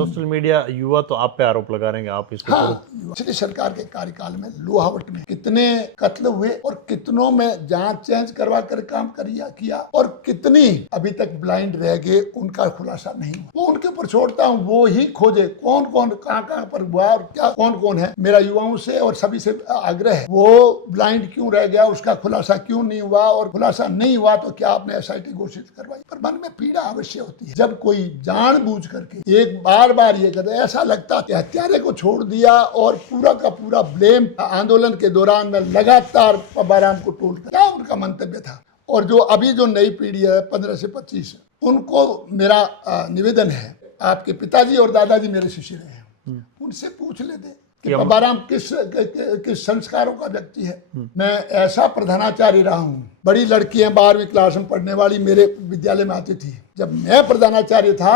Social media युवा तो आप पे आरोप लगा रहे हैं, आप इसको हाँ, पिछली सरकार के कार्यकाल में लोहावट में कितने कत्ल हुए और कितनों में जांच चेंज करवा कर काम किया और कितनी अभी तक ब्लाइंड रह गए, उनका खुलासा नहीं हुआ। वो उनके ऊपर छोड़ता हूँ, वो ही खोजे कौन कौन कहाँ पर हुआ और क्या कौन कौन है। मेरा युवाओं से और सभी से आग्रह है, वो ब्लाइंड क्यों रह गया, उसका खुलासा क्यों नहीं हुआ, और खुलासा नहीं हुआ तो क्या आपने SIT घोषित करवाई। पर मन में पीड़ा अवश्य होती है जब कोई जानबूझ करके एक बार ये करता है। ऐसा लगता है हत्यारे को छोड़ दिया और पूरा का पूरा ब्लेम आंदोलन के दौरान में लगातार पब्बाराम को टोलता। क्या उनका मंतव्य था। और जो अभी जो नई पीढ़ी है 15 से 25, उनको मेरा निवेदन है, आपके पिताजी और दादाजी मेरे शिष्य रहे हैं, उनसे पूछ लेते कि पब्बाराम किस संस्कारों का व्यक्ति है। मैं ऐसा प्रधानाचार्य रहा हूँ, बड़ी लड़कियां 12वीं क्लास में पढ़ने वाली मेरे विद्यालय में आती थी। जब मैं प्रधानाचार्य था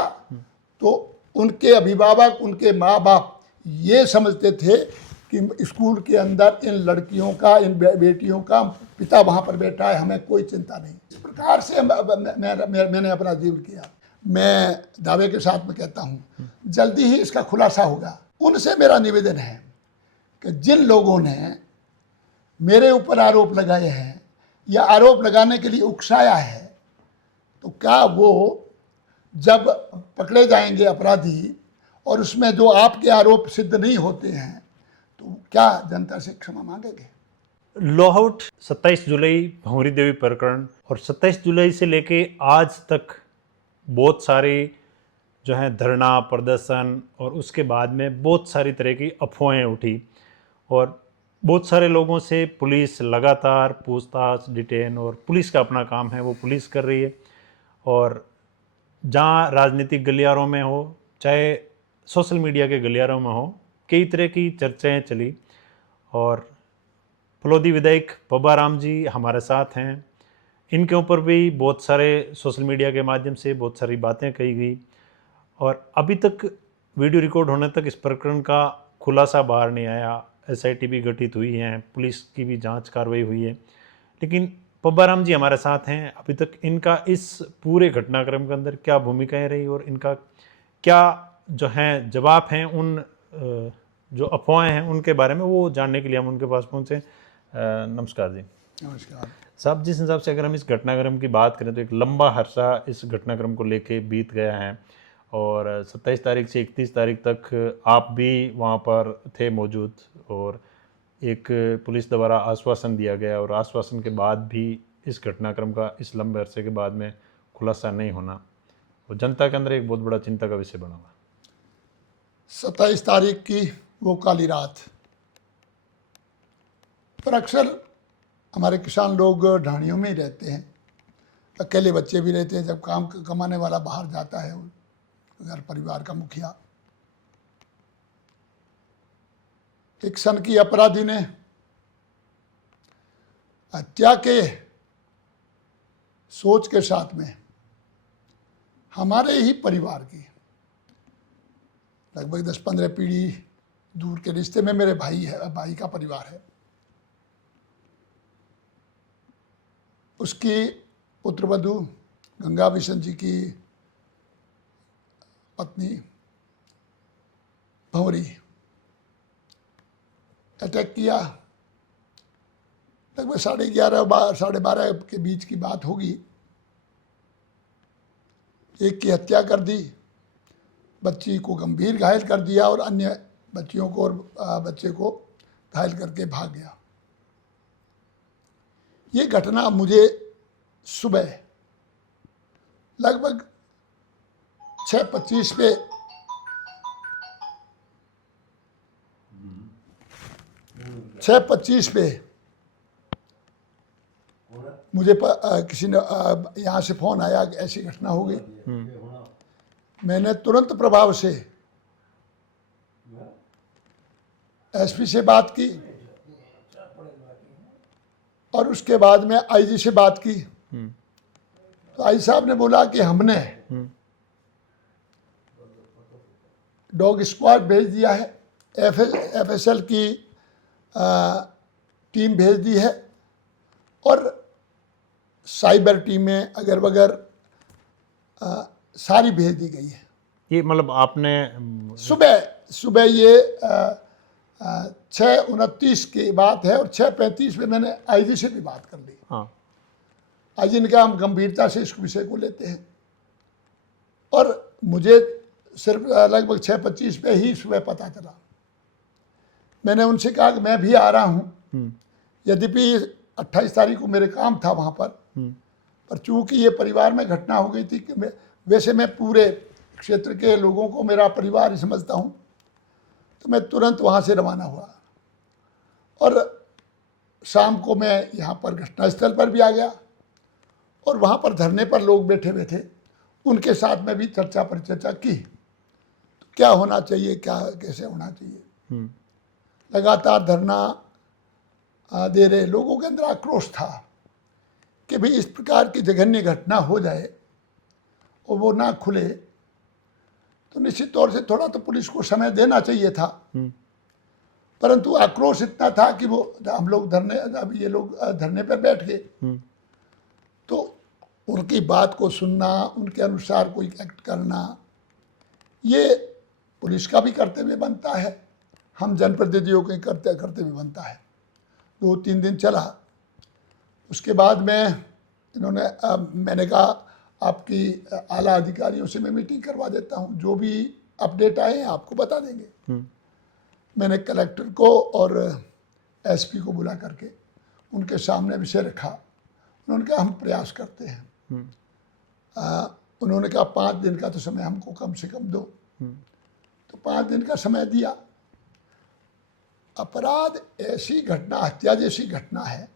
तो उनके अभिभावक, उनके माँ बाप ये समझते थे कि स्कूल के अंदर इन लड़कियों का, इन बेटियों का पिता वहाँ पर बैठा है, हमें कोई चिंता नहीं। इस प्रकार से मैंने अपना जीवन किया। मैं दावे के साथ में कहता हूँ जल्दी ही इसका खुलासा होगा। उनसे मेरा निवेदन है कि जिन लोगों ने मेरे ऊपर आरोप लगाए हैं या आरोप लगाने के लिए उकसाया है, तो क्या वो जब पकड़े जाएंगे अपराधी और उसमें जो आपके आरोप सिद्ध नहीं होते हैं तो क्या जनता से क्षमा मांगेंगे। लोहावट 27 जुलाई भंवरी देवी प्रकरण और 27 जुलाई से लेके आज तक बहुत सारी जो है धरना प्रदर्शन और उसके बाद में बहुत सारी तरह की अफवाहें उठी और बहुत सारे लोगों से पुलिस लगातार पूछताछ, डिटेन, और पुलिस का अपना काम है, वो पुलिस कर रही है। और जहाँ राजनीतिक गलियारों में हो चाहे सोशल मीडिया के गलियारों में हो, कई तरह की चर्चाएं चली और फलोदी विधायक पब्बाराम जी हमारे साथ हैं। इनके ऊपर भी बहुत सारे सोशल मीडिया के माध्यम से बहुत सारी बातें कही गई और अभी तक वीडियो रिकॉर्ड होने तक इस प्रकरण का खुलासा बाहर नहीं आया। SIT भी गठित हुई हैं, पुलिस की भी जांच कार्रवाई हुई है, लेकिन पब्बाराम जी हमारे साथ हैं। अभी तक इनका इस पूरे घटनाक्रम के अंदर क्या भूमिकाएं रही और इनका क्या जो हैं जवाब हैं उन जो अफवाहें हैं उनके बारे में, वो जानने के लिए हम उनके पास पहुँचे। नमस्कार जी। नमस्कार साहब, जिस हिसाब से अगर हम इस घटनाक्रम की बात करें तो एक लंबा अरसा इस घटनाक्रम को लेके बीत गया है और 27 तारीख से 31 तारीख तक आप भी वहाँ पर थे मौजूद और एक पुलिस द्वारा आश्वासन दिया गया और आश्वासन के बाद भी इस घटनाक्रम का इस लंबे अरसे के बाद में खुलासा नहीं होना वो जनता के अंदर एक बहुत बड़ा चिंता का विषय बना हुआ। 27 तारीख की वो काली रात पर अक्सर हमारे किसान लोग ढाणियों में ही रहते हैं, अकेले बच्चे भी रहते हैं। जब काम कमाने वाला बाहर जाता है, घर परिवार का मुखिया, एक सन की अपराधी ने हत्या के सोच के साथ में हमारे ही परिवार की लगभग 10-15 पीढ़ी दूर के रिश्ते में मेरे भाई का परिवार है, उसकी पुत्रवधू गंगा बिशन जी की पत्नी भंवरी अटैक किया। लगभग 11:30 12:30 के बीच की बात होगी। एक की हत्या कर दी, बच्ची को गंभीर घायल कर दिया और अन्य बच्चियों को और बच्चे को घायल करके भाग गया। ये घटना मुझे सुबह लगभग 6:25 पे मुझे किसी ने यहाँ से फ़ोन आया कि ऐसी घटना हो गई। मैंने तुरंत प्रभाव से SP से बात की और उसके बाद में IG से बात की। तो IG साहब ने बोला कि हमने डॉग स्क्वाड भेज दिया है, FSL की टीम भेज दी है और साइबर टीमें अगर वगैर सारी भेज दी गई है। ये मतलब आपने सुबह सुबह ये 6:29 की बात है और 6:35 में मैंने आईजी से भी बात कर ली। हाँ। आईजी ने कहा हम गंभीरता से इस विषय को लेते हैं और मुझे सिर्फ लगभग 6:25 पे ही सुबह पता चला। मैंने उनसे कहा कि मैं भी आ रहा हूँ, यद्यपि 28 तारीख को मेरे काम था वहाँ पर चूंकि ये परिवार में घटना हो गई थी कि वैसे मैं पूरे क्षेत्र के लोगों को मेरा परिवार ही समझता हूँ, तो मैं तुरंत वहाँ से रवाना हुआ और शाम को मैं यहाँ पर घटनास्थल पर भी आ गया और वहाँ पर धरने पर लोग बैठे हुए थे, उनके साथ में भी चर्चा परिचर्चा की, तो क्या होना चाहिए, क्या कैसे होना चाहिए। लगातार धरना दे रहे लोगों के अंदर आक्रोश था कि भाई इस प्रकार की जघन्य घटना हो जाए और वो ना खुले, तो निश्चित तौर से थोड़ा तो पुलिस को समय देना चाहिए था। परंतु आक्रोश इतना था कि वो हम लोग ये लोग धरने पर बैठ गए, तो उनकी बात को सुनना, उनके अनुसार कोई एक्ट करना, ये पुलिस का भी कर्तव्य बनता है, हम जनप्रतिनिधियों के कर्तव्य बनता है। 2-3 दिन चला, उसके बाद में मैंने कहा आपकी आला अधिकारियों से मैं मीटिंग करवा देता हूँ, जो भी अपडेट आए हैं आपको बता देंगे। मैंने कलेक्टर को और एसपी को बुला करके उनके सामने विषय रखा। उन्होंने कहा हम प्रयास करते हैं। उन्होंने कहा 5 दिन का तो समय हमको कम से कम दो, तो 5 दिन का समय दिया। अपराध ऐसी घटना, हत्या जैसी घटना है,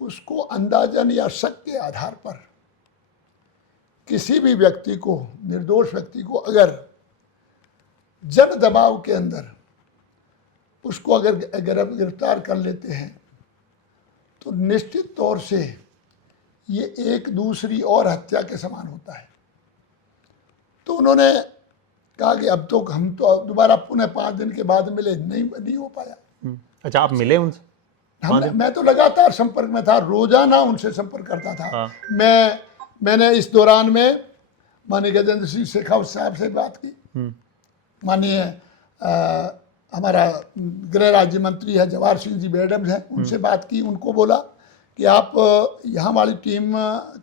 उसको अंदाजन या शक के आधार पर किसी भी व्यक्ति को, निर्दोष व्यक्ति को अगर जन दबाव के अंदर उसको अगर गिरफ्तार कर लेते हैं, तो निश्चित तौर से ये एक दूसरी और हत्या के समान होता है। तो उन्होंने कहा कि अब तो हम तो दोबारा पुनः 5 दिन के बाद मिले, नहीं हो पाया। अच्छा, आप मिले उनसे? मैं तो लगातार संपर्क में था, रोजाना उनसे संपर्क करता था। हाँ। मैंने इस दौरान में माननीय गजेंद्र सिंह शेखावत साहब से बात की, माननीय हमारा गृह राज्य मंत्री है जवाहर सिंह जी मैडम हैं, उनसे बात की। उनको बोला कि आप यहाँ वाली टीम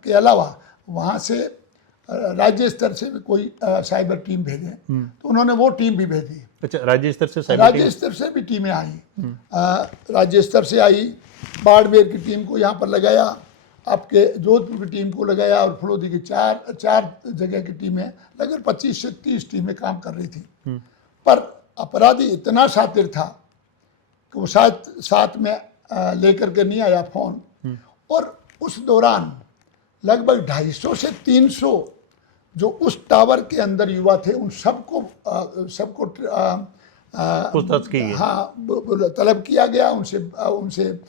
के अलावा वहाँ से राज्य स्तर से भी कोई साइबर टीम भेजें, तो उन्होंने वो टीम भी भेजी। अच्छा, राज्य स्तर से राज्य स्तर से भी टीमें आई, राज्य स्तर से आई, बाड़मेर की टीम को यहाँ पर लगाया, आपके जोधपुर की टीम को लगाया और फलोदी की चार जगह की टीमें, लगभग 25 से 30 टीमें काम कर रही थी। पर अपराधी इतना शातिर था कि वो साथ में लेकर के नहीं आया फोन, और उस दौरान लगभग 250 से 300 जो उस टावर के अंदर युवा थे, उन सबको पूछताछ की गई। हाँ, तलब किया गया, उनसे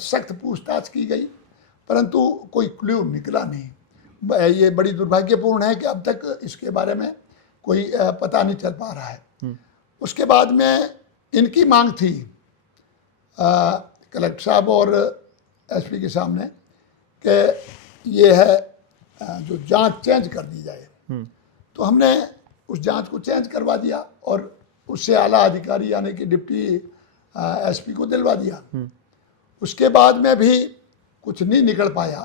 सख्त पूछताछ की गई, परंतु कोई क्लू निकला नहीं। ये बड़ी दुर्भाग्यपूर्ण है कि अब तक इसके बारे में कोई पता नहीं चल पा रहा है। उसके बाद में इनकी मांग थी कलेक्टर साहब और एसपी के सामने कि ये है जो जांच चेंज कर दी जाए, तो हमने उस जांच को चेंज करवा दिया और उससे आला अधिकारी यानी कि डिप्टी एसपी को दिलवा दिया। उसके बाद में भी कुछ नहीं निकल पाया,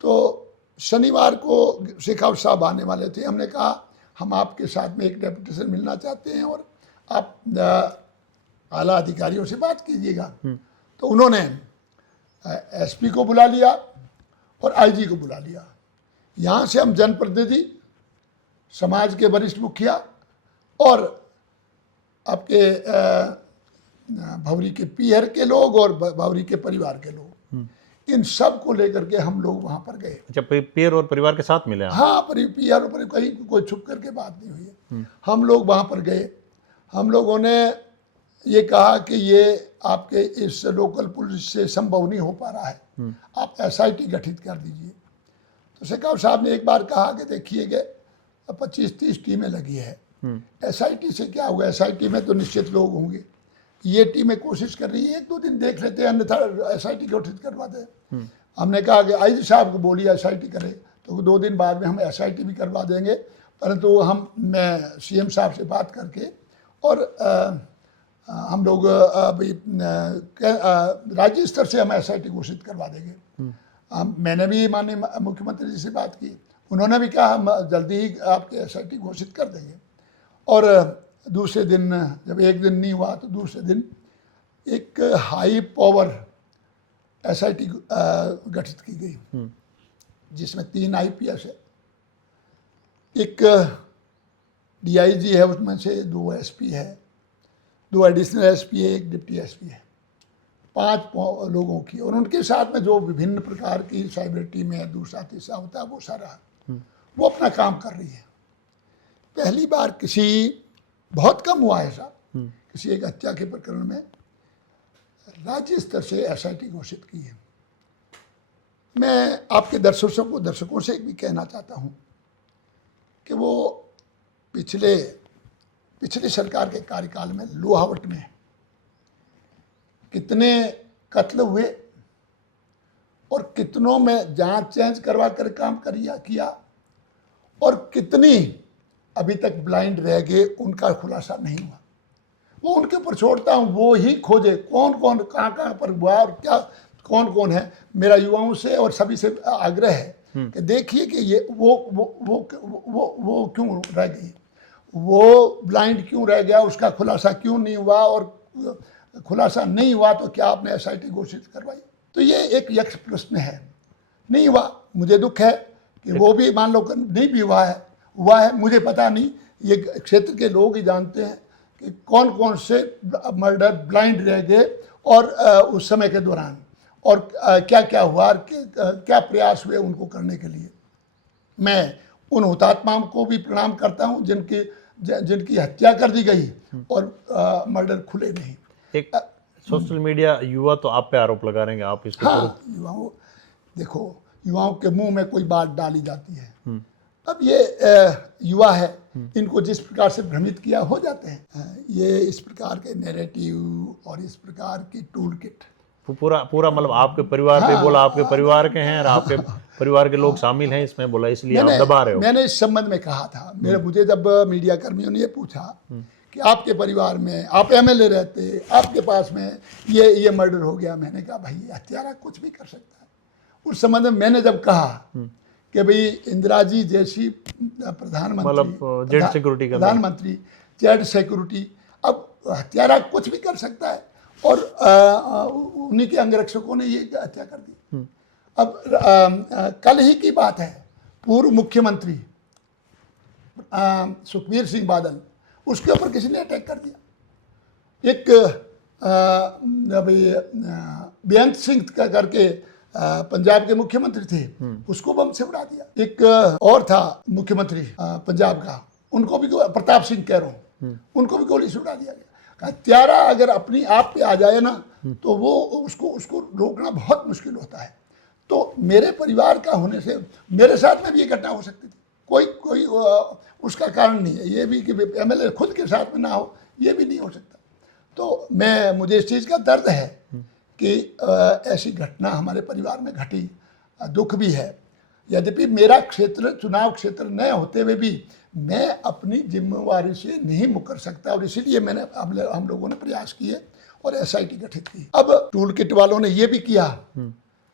तो शनिवार को शेखावत साहब आने वाले थे। हमने कहा हम आपके साथ में एक डेपुटेशन मिलना चाहते हैं और आप आला अधिकारियों से बात कीजिएगा। तो उन्होंने एसपी को बुला लिया और आईजी को बुला लिया। यहाँ से हम जनप्रतिनिधि, समाज के वरिष्ठ मुखिया और आपके भवरी के पीहर के लोग और भवरी के परिवार के लोग, इन सब को लेकर के हम लोग वहाँ पर गए। अच्छा, पीहर और परिवार के साथ मिले? हाँ, पीहर और कहीं कोई छुप करके बात नहीं हुई है। हम लोग वहाँ पर गए। हम लोगों ने ये कहा कि ये आपके इस लोकल पुलिस से संभव नहीं हो पा रहा है, आप एसआईटी गठित कर दीजिए। तो शेखावत साहब ने एक बार कहा कि देखिए कि 25-30 टीमें लगी है, एसआईटी से क्या होगा, एसआईटी में तो निश्चित लोग होंगे। ये टीमें कोशिश कर रही है, 1-2 दिन देख लेते हैं, अन्यथा एसआईटी गठित करवाते हैं। हमने कहा कि आईजी साहब को बोलिए एसआईटी करे, तो 2 दिन बाद में हम एसआईटी भी करवा देंगे परंतु मैं सीएम साहब से बात करके और हम लोग अभी राज्य स्तर से हम एसआईटी घोषित करवा देंगे। मैंने भी माननीय मुख्यमंत्री जी से बात की, उन्होंने भी कहा हम जल्दी ही आपके एसआईटी घोषित कर देंगे। और दूसरे दिन, जब एक दिन नहीं हुआ तो दूसरे दिन एक हाई पावर एसआईटी गठित की गई, जिसमें 3 आईपीएस है, एक डीआईजी है, उसमें से 2 एसपी है, 2 एडिशनल एसपी है, 1 डिप्टी एसपी है, 5 लोगों की। और उनके साथ में जो विभिन्न प्रकार की साइबर टीम है, दूसरा तीसरा होता है, वो सारा वो अपना काम कर रही है। पहली बार बहुत कम हुआ है साहब, किसी एक हत्या के प्रकरण में राज्य स्तर से एसआईटी घोषित की है। मैं आपके दर्शकों से भी कहना चाहता हूं कि वो पिछले सरकार के कार्यकाल में लोहावट में कितने कत्ल हुए और कितनों में जांच चेंज करवा कर काम किया और कितनी अभी तक ब्लाइंड रह गए, उनका खुलासा नहीं हुआ। वो उनके ऊपर छोड़ता हूँ, वो ही खोजे कौन कौन कहाँ पर हुआ और क्या कौन कौन है। मेरा युवाओं से और सभी से आग्रह है कि देखिए कि ये वो क्यों रह गई, वो ब्लाइंड क्यों रह गया, उसका खुलासा क्यों नहीं हुआ, और खुलासा नहीं हुआ तो क्या आपने एसआईटी घोषित करवाई। तो ये एक यक्ष प्रश्न है, नहीं हुआ। मुझे दुख है कि वो भी मान लो नहीं भी हुआ है, मुझे पता नहीं, ये क्षेत्र के लोग ही जानते हैं कि कौन कौन से मर्डर ब्लाइंड रह गए और उस समय के दौरान, और क्या क्या हुआ, क्या प्रयास हुए उनको करने के लिए। मैं उन हुतात्माओं को भी प्रणाम करता हूं जिनकी हत्या कर दी गई और मर्डर खुले नहीं। एक सोशल मीडिया युवा तो आप पे आरोप लगा रहे हैं, आप इसके हाँ, युवाओं के मुंह में कोई बात डाली जाती है। अब ये युवा है, इनको जिस प्रकार से भ्रमित किया हो जाते हैं, ये इस प्रकार के नैरेटिव और इस प्रकार की टूल किट पूरा मतलब आपके परिवार पे बोला, आपके परिवार के हैं और आपके परिवार के लोग शामिल हैं इसमें, बोला इसलिए आप दबा रहे हो। मैंने इस संबंध में कहा था, मुझे जब मीडिया कर्मियों ने ये पूछा कि आपके परिवार में, आप एमएलए रहते, आपके पास में ये मर्डर हो गया, मैंने कहा भाई हत्यारा कुछ भी कर सकता है। उस संबंध में मैंने जब कहा कि भाई इंदिरा जी जैसी प्रधानमंत्री जेड सिक्योरिटी, अब हत्यारा कुछ भी कर सकता है, और उन्हीं के अंगरक्षकों ने ये हत्या कर दी। अब कल ही की बात है, पूर्व मुख्यमंत्री सुखबीर सिंह बादल, उसके ऊपर किसी ने अटैक कर दिया। एक बेअंत सिंह करके पंजाब के मुख्यमंत्री थे, उसको बम से उड़ा दिया। एक और था मुख्यमंत्री पंजाब का, उनको भी, प्रताप सिंह कह रहा हूँ, उनको भी गोली से उड़ा दिया गया। हत्यारा अगर अपनी आप पे आ जाए ना, तो वो उसको रोकना बहुत मुश्किल होता है। तो मेरे परिवार का होने से मेरे साथ में भी ये घटना हो सकती थी, कोई उसका कारण नहीं है। ये भी कि एमएलए खुद के साथ में ना हो, ये भी नहीं हो सकता। तो मुझे इस चीज़ का दर्द है कि ऐसी घटना हमारे परिवार में घटी, दुख भी है। यद्यपि मेरा क्षेत्र चुनाव क्षेत्र न होते हुए भी मैं अपनी जिम्मेवारी से नहीं मुकर सकता, और इसीलिए हम लोगों ने प्रयास किए और एसआईटी गठित की। अब टूल किट वालों ने ये भी किया,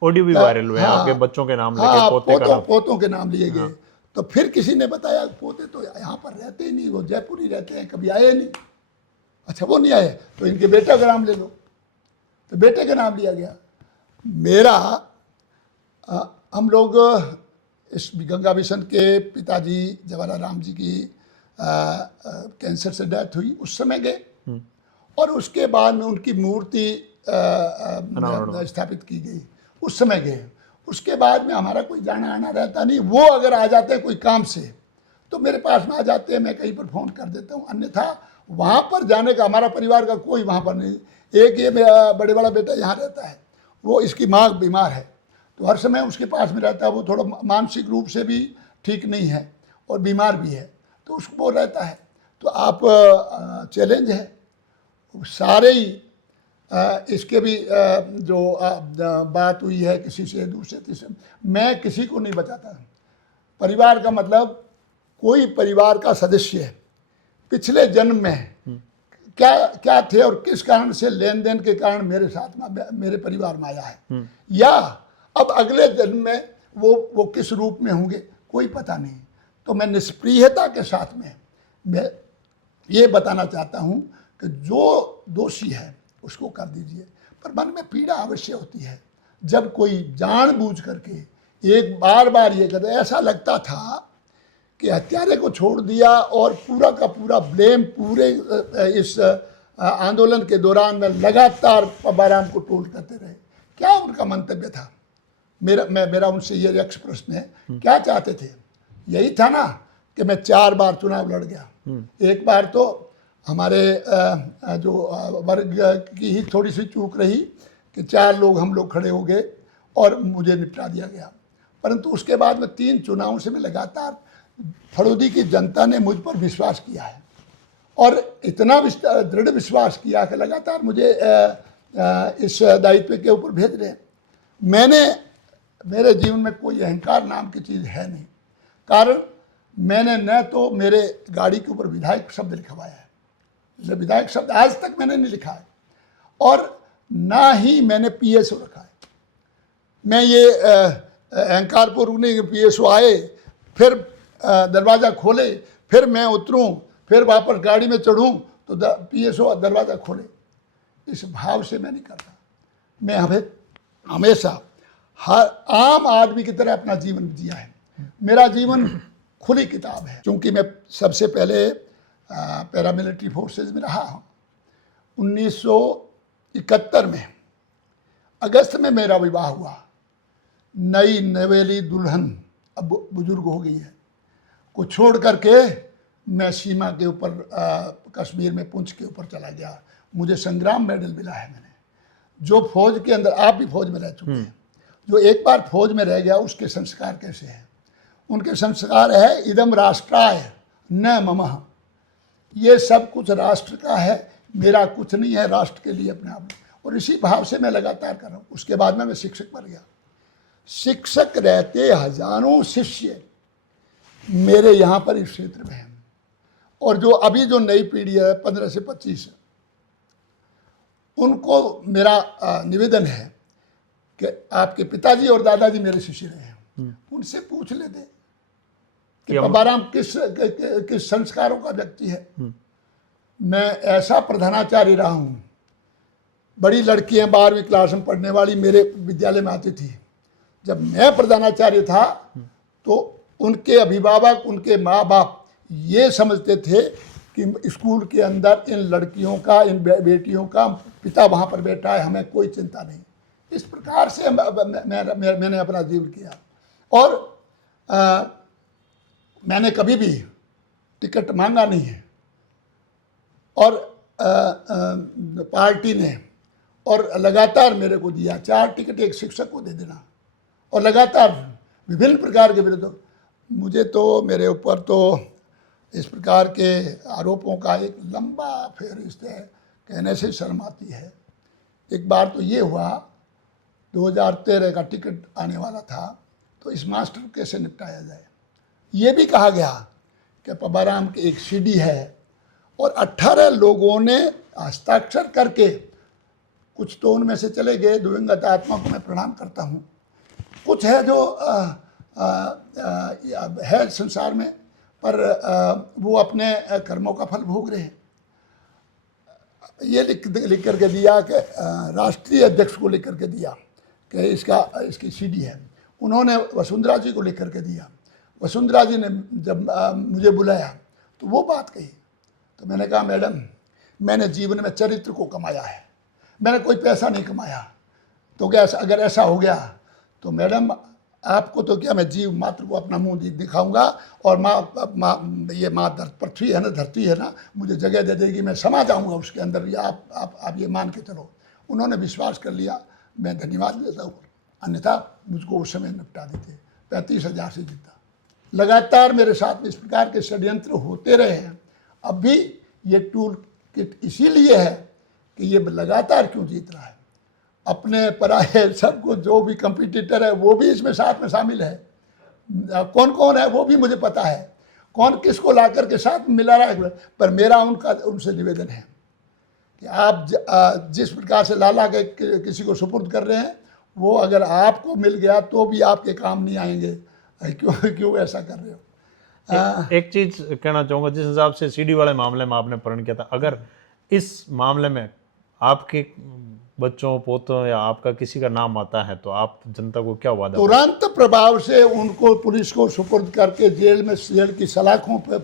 ऑडियो भी वायरल हुए, आपके बच्चों के नाम लेके, पोतों के नाम लिए गए। तो फिर किसी ने बताया पोते तो यहाँ पर रहते ही नहीं, वो जयपुर ही रहते हैं, कभी आए नहीं। अच्छा, वो नहीं आए तो इनके बेटे का नाम ले लो, तो बेटे का नाम लिया गया। मेरा हम लोग इस गंगा मिशन के पिताजी जवाहर राम जी की कैंसर से डेथ हुई, उस समय गए, और उसके बाद में उनकी मूर्ति स्थापित की गई, उस समय गए। उसके बाद में हमारा कोई जाना आना रहता नहीं। वो अगर आ जाते हैं कोई काम से तो मेरे पास में आ जाते हैं, मैं कहीं पर फ़ोन कर देता हूँ, अन्यथा वहाँ पर जाने का हमारा परिवार का कोई वहाँ पर नहीं। एक ये मेरा बड़े वाला बेटा यहाँ रहता है, वो इसकी माँ बीमार है, तो हर समय उसके पास में रहता है। वो थोड़ा मानसिक रूप से भी ठीक नहीं है और बीमार भी है, तो उसको वो रहता है। तो आप चैलेंज है सारे ही इसके भी जो बात हुई है किसी से दूसरे तीसरे, मैं किसी को नहीं बचाता। परिवार का मतलब कोई परिवार का सदस्य पिछले जन्म में क्या क्या थे और किस कारण से लेन देन के कारण मेरे साथ में, मेरे परिवार में आया है, या अब अगले जन्म में वो किस रूप में होंगे, कोई पता नहीं। तो मैं निष्प्रियता के साथ में मैं ये बताना चाहता हूँ कि जो दोषी है उसको कर दीजिए, पर मन में पीड़ा अवश्य होती है जब कोई जानबूझ करके एक बार ये करता। ऐसा लगता था कि हत्यारे को छोड़ दिया और पूरा का पूरा ब्लेम पूरे इस आंदोलन के दौरान में लगातार पब्बाराम को ट्रोल करते रहे। क्या उनका मंतव्य था? मेरा उनसे ये यक्ष प्रश्न है, क्या चाहते थे? यही था ना कि मैं 4 बार चुनाव लड़ गया, एक बार तो हमारे जो वर्ग की ही थोड़ी सी चूक रही कि 4 लोग हम लोग खड़े हो गए और मुझे निपटा दिया गया, परंतु उसके बाद में 3 चुनावों से मैं लगातार फड़ौदी की जनता ने मुझ पर विश्वास किया है और इतना दृढ़ विश्वास किया कि लगातार मुझे इस दायित्व के ऊपर भेज रहे हैं। मेरे जीवन में कोई अहंकार नाम की चीज़ है नहीं, कारण मैंने न तो मेरे गाड़ी के ऊपर विधायक शब्द लिखवाया है, विधायक शब्द आज तक मैंने नहीं लिखा है, और ना ही मैंने पीएसओ रखा है। मैं ये अहंकार पूर्वक नहीं, पीएसओ आए फिर दरवाज़ा खोले फिर मैं उतरूं फिर वापस गाड़ी में चढ़ूं तो पीएसओ दरवाज़ा खोले, इस भाव से मैं नहीं करता। मैं हमेशा हर आम आदमी की तरह अपना जीवन जिया है। मेरा जीवन खुली किताब है, क्योंकि मैं सबसे पहले पैरामिलिट्री फोर्सेज में रहा हूँ। 1971 में अगस्त में मेरा विवाह हुआ। नई नवेली दुल्हन अब बुजुर्ग हो गई है को छोड़ करके मैं सीमा के ऊपर कश्मीर में पुंछ के ऊपर चला गया। मुझे संग्राम मेडल मिला है। मैंने जो फौज के अंदर, आप भी फौज में रह चुके हैं, जो एक बार फौज में रह गया उसके संस्कार कैसे हैं? उनके संस्कार है इदम राष्ट्राय न ममः, ये सब कुछ राष्ट्र का है, मेरा कुछ नहीं है, राष्ट्र के लिए अपने आप। और इसी भाव से मैं लगातार कर रहा हूँ। उसके बाद में मैं शिक्षक बन गया। शिक्षक रहते हजारों शिष्य मेरे यहाँ पर इस क्षेत्र में हैं, और जो अभी जो नई पीढ़ी है 15 से 25, उनको मेरा निवेदन है कि आपके पिताजी और दादाजी मेरे शिष्य रहे हैं, उनसे पूछ लेते कि पब्बाराम किस संस्कारों का व्यक्ति है। मैं ऐसा प्रधानाचार्य रहा हूँ, बड़ी लड़कियां 12वीं क्लास में पढ़ने वाली मेरे विद्यालय में आती थी। जब मैं प्रधानाचार्य था तो उनके अभिभावक, उनके माँ बाप ये समझते थे कि स्कूल के अंदर इन लड़कियों का, इन बेटियों का पिता वहाँ पर बैठा है, हमें कोई चिंता नहीं। इस प्रकार से मैंने अपना जीवन किया। और मैंने कभी भी टिकट मांगा नहीं है, और पार्टी ने और लगातार मेरे को दिया। 4 टिकट एक शिक्षक को दे देना, और लगातार विभिन्न प्रकार के विरुद्ध। मुझे तो मेरे ऊपर तो इस प्रकार के आरोपों का एक लंबा फेहरिस्त है, कहने से शर्म आती है। एक बार तो ये हुआ, 2013 का टिकट आने वाला था, तो इस मास्टर को कैसे निपटाया जाए। ये भी कहा गया कि पब्बाराम की एक सीडी है, और 18 लोगों ने हस्ताक्षर करके, कुछ तो उनमें से चले गए, दिवंगत आत्मा को मैं प्रणाम करता हूँ, कुछ है जो है संसार में, पर वो अपने कर्मों का फल भोग रहे हैं। ये लिख करके दिया कि राष्ट्रीय अध्यक्ष को लिख करके दिया कि इसकी सीडी है। उन्होंने वसुंधरा जी को लिख करके दिया। वसुंधरा जी ने जब मुझे बुलाया तो वो बात कही, तो मैंने कहा मैडम, मैंने जीवन में चरित्र को कमाया है, मैंने कोई पैसा नहीं कमाया। तो क्या अगर ऐसा हो गया तो मैडम आपको तो क्या, मैं जीव मात्र को अपना मुंह दिखाऊंगा, और माँ पृथ्वी है ना, धरती है ना, मुझे जगह दे देगी, मैं समा जाऊंगा उसके अंदर। ये आप ये मान के चलो। उन्होंने विश्वास कर लिया, मैं धन्यवाद देता हूँ, अन्यथा मुझको उस समय निपटा देते। 35,000 से जीता। लगातार मेरे साथ में इस प्रकार के षड्यंत्र होते रहे हैं। अब भी ये टूल किट इसीलिए है कि ये लगातार क्यों जीत रहा है। अपने पराये सबको, जो भी कंपटीटर है वो भी इसमें साथ में शामिल है। कौन कौन है वो भी मुझे पता है, कौन किसको ला करके साथ में मिला रहा है। पर मेरा उनसे निवेदन है कि आप जिस प्रकार से लाला के किसी को सुपुर्द कर रहे हैं, वो अगर आपको मिल गया तो भी आपके काम नहीं आएंगे। क्यों ऐसा कर रहे हो। एक चीज कहना चाहूंगा, जिस हिसाब से सीडी वाले मामले में आपने प्रण किया था, अगर इस मामले में आपके बच्चों पोतों या आपका किसी का नाम आता है तो आप जनता को क्या वादा? तुरंत प्रभाव से उनको पुलिस को सुपुर्द करके जेल की सलाखों पर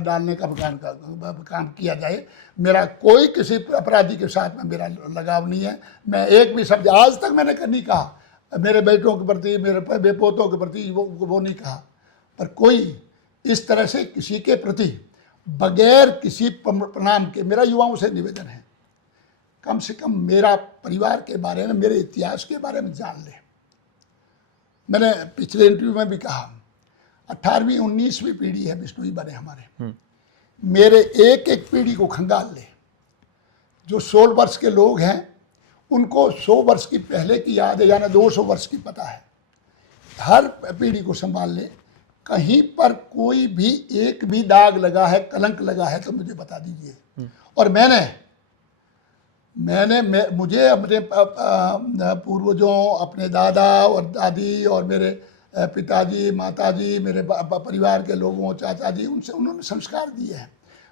डालने का काम किया जाए। मेरा कोई किसी अपराधी के साथ में मेरा लगाव नहीं है। मैं एक भी शब्द आज तक मैंने नहीं कहा मेरे बेटों के प्रति, मेरे पोतों के प्रति वो नहीं कहा। पर कोई इस तरह से किसी के प्रति बगैर किसी प्रणाम के, मेरा युवाओं से निवेदन है कम से कम मेरा परिवार के बारे में, मेरे इतिहास के बारे में जान ले। मैंने पिछले इंटरव्यू में भी कहा 18वीं 19वीं पीढ़ी है बिश्नोई बने हमारे। मेरे एक एक पीढ़ी को खंगाल ले। जो 16 वर्ष के लोग हैं उनको 100 वर्ष की पहले की याद है, यानी 200 वर्ष की पता है। हर पीढ़ी को संभाल ले। कहीं पर कोई भी एक भी दाग लगा है, कलंक लगा है तो मुझे बता दीजिए। और मुझे अपने पूर्वजों, अपने दादा और दादी और मेरे पिताजी, माताजी, मेरे परिवार के लोगों, चाचा जी, उन्होंने संस्कार दिए हैं।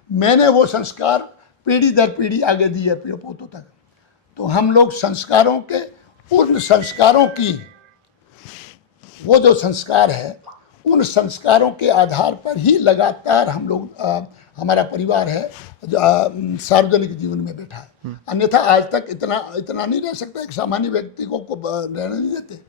मैंने वो संस्कार पीढ़ी दर पीढ़ी आगे दिए पोतों तक। तो हम लोग संस्कारों के, उन संस्कारों की, वो जो संस्कार है उन संस्कारों के आधार पर ही लगातार हम लोग, हमारा परिवार है सार्वजनिक जीवन में बैठा है। अन्यथा आज तक इतना नहीं रह सकता। एक सामान्य व्यक्ति को रहने नहीं देते।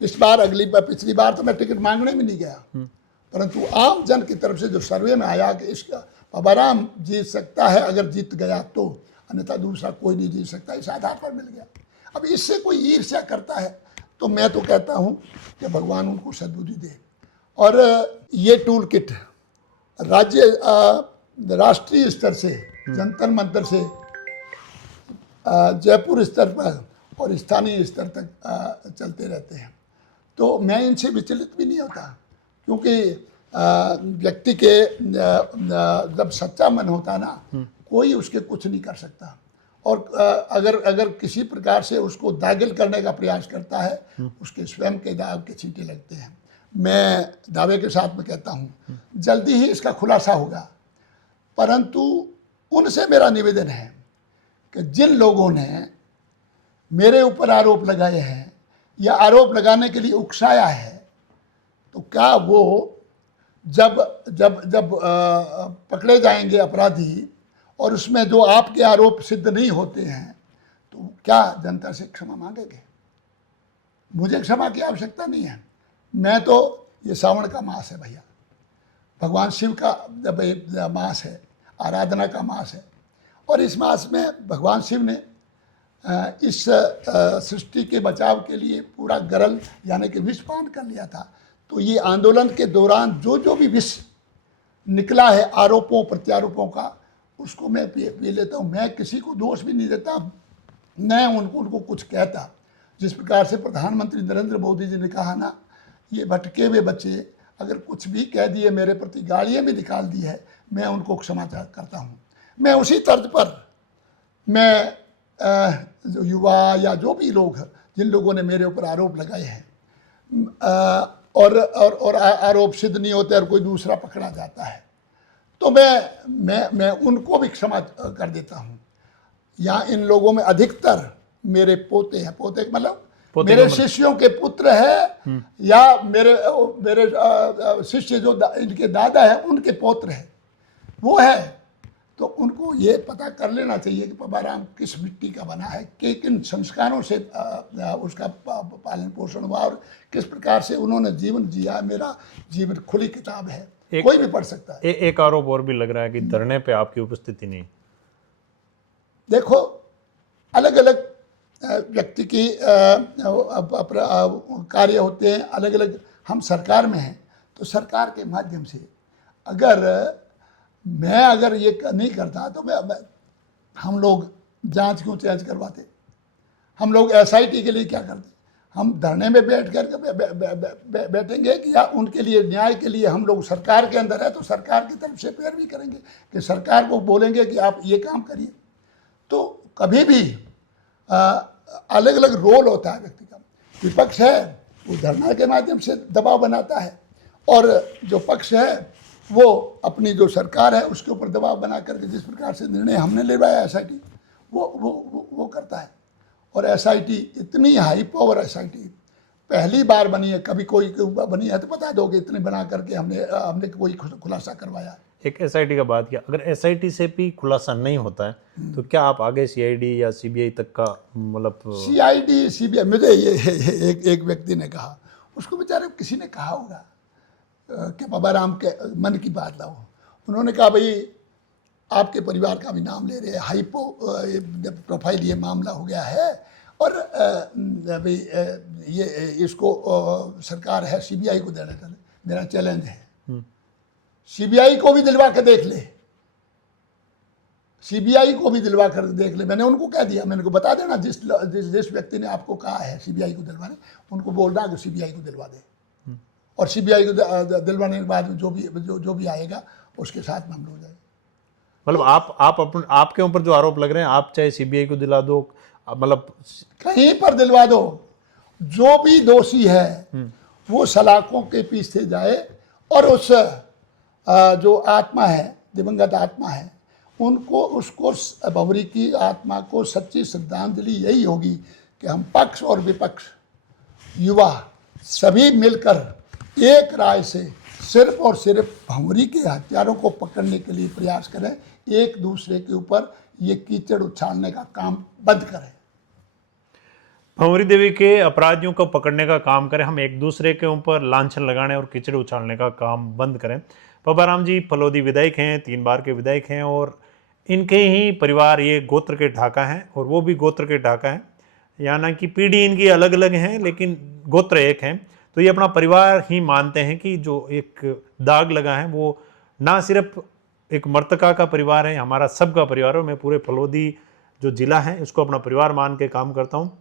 इस बार पिछली बार तो मैं टिकट मांगने में नहीं गया, परंतु आम जन की तरफ से जो सर्वे में आया कि इसका बाबाराम जीत सकता है अगर जीत गया तो, अन्यथा दूसरा कोई नहीं जीत सकता, इस आधार पर मिल गया। अब इससे कोई ईर्ष्या करता है तो मैं तो कहता हूँ कि भगवान उनको सद्बुद्धि दे। और ये टूल किट राष्ट्रीय स्तर से, जंतर मंतर से जयपुर स्तर पर और स्थानीय स्तर तक चलते रहते हैं। तो मैं इनसे विचलित भी नहीं होता, क्योंकि व्यक्ति के जब सच्चा मन होता ना, कोई उसके कुछ नहीं कर सकता। और अगर किसी प्रकार से उसको दागिल करने का प्रयास करता है, उसके स्वयं के दाग के छींटे लगते हैं। मैं दावे के साथ में कहता हूँ जल्दी ही इसका खुलासा होगा। परंतु उनसे मेरा निवेदन है कि जिन लोगों ने मेरे ऊपर आरोप लगाए हैं या आरोप लगाने के लिए उकसाया है, तो क्या वो जब जब जब पकड़े जाएंगे अपराधी और उसमें जो आपके आरोप सिद्ध नहीं होते हैं, तो क्या जनता से क्षमा मांगेंगे? मुझे क्षमा की आवश्यकता नहीं है। मैं तो, ये सावन का मास है भैया, भगवान शिव का मास है, आराधना का मास है। और इस मास में भगवान शिव ने इस सृष्टि के बचाव के लिए पूरा गरल यानी कि विष पान कर लिया था। तो ये आंदोलन के दौरान जो भी विष निकला है आरोपों प्रत्यारोपों का, उसको मैं पी लेता हूँ। मैं किसी को दोष भी नहीं देता, न उनको कुछ कहता। जिस प्रकार से प्रधानमंत्री नरेंद्र मोदी जी ने कहा ना, ये भटके हुए बच्चे अगर कुछ भी कह दिए, मेरे प्रति गालियाँ भी निकाल दी है, मैं उनको क्षमा करता हूँ। मैं उसी तर्ज पर मैं जो युवा या जो भी लोग हैं, जिन लोगों ने मेरे ऊपर आरोप लगाए हैं और आरोप सिद्ध नहीं होते और कोई दूसरा पकड़ा जाता है, तो मैं उनको भी क्षमा कर देता हूँ। या इन लोगों में अधिकतर मेरे पोते हैं, पोते मतलब मेरे शिष्यों के पुत्र है, या मेरे शिष्य जो इनके दादा है उनके पौत्र है, वो है। तो उनको ये पता कर लेना चाहिए कि बाबाराम किस मिट्टी का बना है, किन संस्कारों से उसका पालन पोषण हुआ और किस प्रकार से उन्होंने जीवन जिया। मेरा जीवन खुली किताब है, कोई भी पढ़ सकता है। एक आरोप और भी लग रहा है कि धरने पे आपकी उपस्थिति नहीं। देखो, अलग अलग व्यक्ति की कार्य होते हैं, अलग अलग। हम सरकार में हैं तो सरकार के माध्यम से अगर ये नहीं करता तो हम लोग जांच क्यों चेंज करवाते? हम लोग SIT के लिए क्या करते? हम धरने में बैठ कर बैठेंगे कि या उनके लिए न्याय के लिए हम लोग सरकार के अंदर है तो सरकार की तरफ से पैरवी करेंगे कि सरकार को बोलेंगे कि आप ये काम करिए। तो कभी भी अलग अलग रोल होता है व्यक्ति का। विपक्ष है वो धरना के माध्यम से दबाव बनाता है और जो पक्ष है वो अपनी जो सरकार है उसके ऊपर दबाव बना करके जिस प्रकार से निर्णय हमने लेवाया एसआईटी वो करता है। और एसआईटी इतनी हाई पावर एसआईटी पहली बार बनी है, कभी कोई बनी है तो बता दोगे इतने बना करके हमने कोई खुलासा करवाया। एक एसआईटी का बात किया, अगर एसआईटी से भी खुलासा नहीं होता है तो क्या आप आगे सीआईडी या सीबीआई तक का मतलब? सीआईडी सीबीआई मुझे ये एक व्यक्ति ने कहा, उसको बेचारे किसी ने कहा होगा कि बाबा राम के मन की बात लाओ। उन्होंने कहा भाई आपके परिवार का भी नाम ले रहे हैं, हाई प्रोफाइल ये मामला हो गया है और भाई ये इसको सरकार है सीबीआई को देना चाहिए। मेरा चैलेंज है सीबीआई को भी दिलवा के देख ले, सीबीआई को भी दिलवा कर देख ले। मैंने उनको कह दिया, मैंने को बता देना जिस व्यक्ति ने आपको कहा है सीबीआई को दिलवाने, उनको बोलना कि सीबीआई को दिलवा दे और सीबीआई को दिलवाने के बाद जो भी आएगा उसके साथ मामला हो जाएगा। मतलब आपके ऊपर जो आरोप लग रहे हैं आप चाहे सीबीआई को दिला दो, मतलब कहीं पर दिलवा दो, जो भी दोषी है वो सलाखों के पीछे जाए और उस जो आत्मा है, दिवंगत आत्मा है, उसको भंवरी की आत्मा को सच्ची श्रद्धांजलि यही होगी कि हम पक्ष और विपक्ष युवा सभी मिलकर एक राय से सिर्फ और सिर्फ भंवरी के हत्यारों को पकड़ने के लिए प्रयास करें, एक दूसरे के ऊपर ये कीचड़ उछालने का काम बंद करें। भंवरी देवी के अपराधियों को पकड़ने का काम करें, हम एक दूसरे के ऊपर लांछन लगाने और कीचड़ उछालने का काम बंद करें। बाबा राम जी फलोदी विधायक हैं, 3 बार के विधायक हैं और इनके ही परिवार ये गोत्र के ढाका हैं और वो भी गोत्र के ढाका हैं, यानी कि पीढ़ी इनकी अलग अलग हैं लेकिन गोत्र एक हैं। तो ये अपना परिवार ही मानते हैं कि जो एक दाग लगा है वो ना सिर्फ एक मर्तका का परिवार है, हमारा सबका परिवार है। मैं पूरे फलोदी जो जिला है इसको अपना परिवार मान के काम करता हूँ।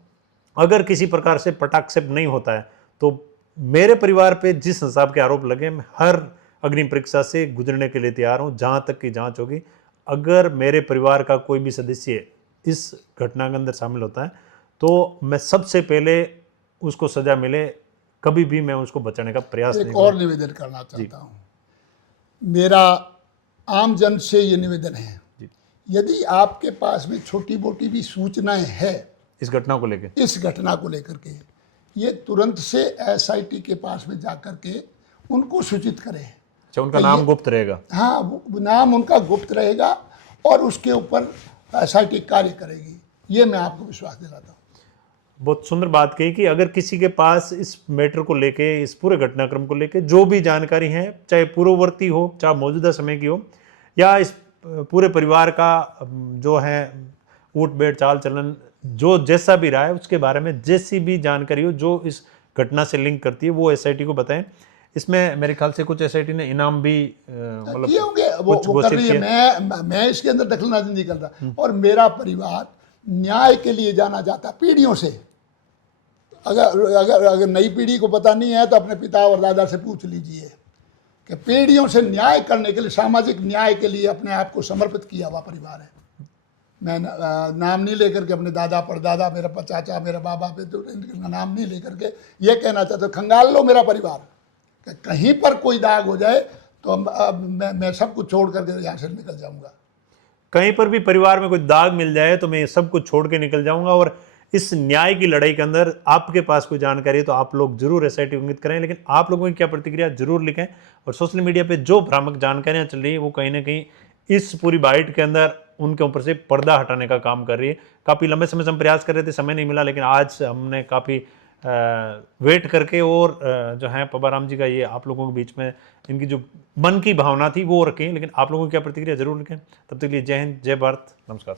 अगर किसी प्रकार से पटाक्षेप नहीं होता है तो मेरे परिवार पे जिस हिसाब के आरोप लगे मैं हर अग्नि परीक्षा से गुजरने के लिए तैयार हूँ, जहाँ तक की जांच होगी। अगर मेरे परिवार का कोई भी सदस्य इस घटना के अंदर शामिल होता है तो मैं सबसे पहले उसको सजा मिले, कभी भी मैं उसको बचाने का प्रयास नहीं और निवेदन करना चाहता हूँ। मेरा आम जन से ये निवेदन है, यदि आपके पास में छोटी मोटी भी सूचनाएं है इस घटना को लेकर के ये तुरंत से एसआईटी के पास में जाकर के उनको सूचित करें। उनका नाम गुप्त रहेगा? हाँ, नाम उनका गुप्त रहेगा और उसके ऊपर एसआईटी कार्य करेगी, ये मैं आपको विश्वास दिलाता हूँ। बहुत सुंदर बात कही कि अगर किसी के पास इस मैटर को लेके, इस पूरे घटनाक्रम को लेके जो भी जानकारी है, चाहे पूर्ववर्ती हो, चाहे मौजूदा समय की हो, या इस पूरे परिवार का जो है उठ बैठ चाल चलन जो जैसा भी रहा है उसके बारे में जैसी भी जानकारी हो जो इस घटना से लिंक करती है वो एसआईटी को बताएं। इसमें मेरे ख्याल से कुछ एसआईटी ने इनाम भी मतलब वो कर रही है। मैं इसके अंदर दखलंदाजी नहीं कर रहा और मेरा परिवार न्याय के लिए जाना चाहता पीढ़ियों से। अगर नई पीढ़ी को पता नहीं है तो अपने पिता और दादा से पूछ लीजिए कि पीढ़ियों से न्याय करने के लिए, सामाजिक न्याय के लिए अपने आप को समर्पित किया हुआ परिवार है। मैं नाम नहीं लेकर के अपने दादा परदादा, मेरा चाचा, मेरा बाबा पे तो इनका नाम नहीं लेकर के ये कहना चाहता, खंगाल लो मेरा परिवार कि कहीं पर कोई दाग हो जाए तो मैं सब कुछ छोड़ करके यहाँ से निकल जाऊँगा। कहीं पर भी परिवार में कोई दाग मिल जाए तो मैं सब कुछ छोड़ के निकल जाऊँगा। और इस न्याय की लड़ाई के अंदर आपके पास कोई जानकारी है तो आप लोग जरूर एसआईटी को इंगित करें, लेकिन आप लोगों की क्या प्रतिक्रिया जरूर लिखें। और सोशल मीडिया पे जो भ्रामक जानकारियां चल रही है वो कहीं ना कहीं इस पूरी बाइट के अंदर उनके ऊपर से पर्दा हटाने का काम कर रही है। काफ़ी लंबे समय से हम प्रयास कर रहे थे, समय नहीं मिला, लेकिन आज हमने काफ़ी वेट करके और जो है बाबा राम जी का ये आप लोगों के बीच में इनकी जो मन की भावना थी वो रखी। लेकिन आप लोगों की क्या प्रतिक्रिया जरूर लिखें। तब तक के लिए जय हिंद, जय भारत, नमस्कार।